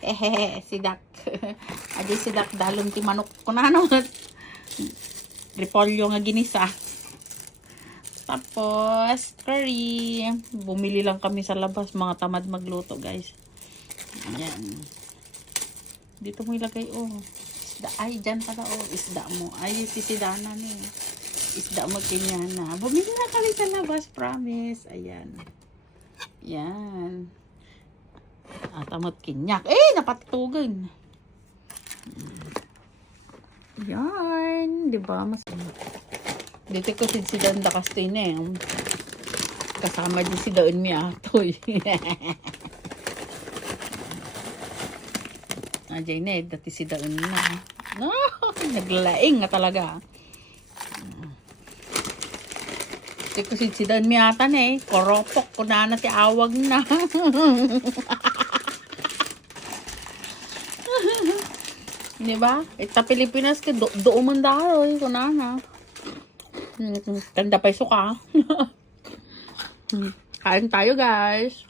Hehehe, sidak. Adi sidak dalon ti manok ko na naman. Repolyo nga ginisa. Tapos, curry. Bumili lang kami sa labas. Mga tamad magluto, guys. Ayan. Dito mo ilagay, oh. Isda. Ay, dyan pala, oh. Isda mo. Ay, sisidana niya. Isda mo kinyana. Bumili na kami sa labas, promise. Ayan. Yan. Tamot kinyak. Napatugan. Yan. Diba? Mas... Dito ko si Danda Castin eh. Kasama din si Daon mi atoy. Ajay na eh. Dati si Daon na. No, naglaing nga talaga. Dito ko si Daon mi atan eh. Koropok ko na ti awag na. Diba? Ita Pilipinas ka doon man daroy. Kunana. Tanda pa yung suka. Kain tayo, guys.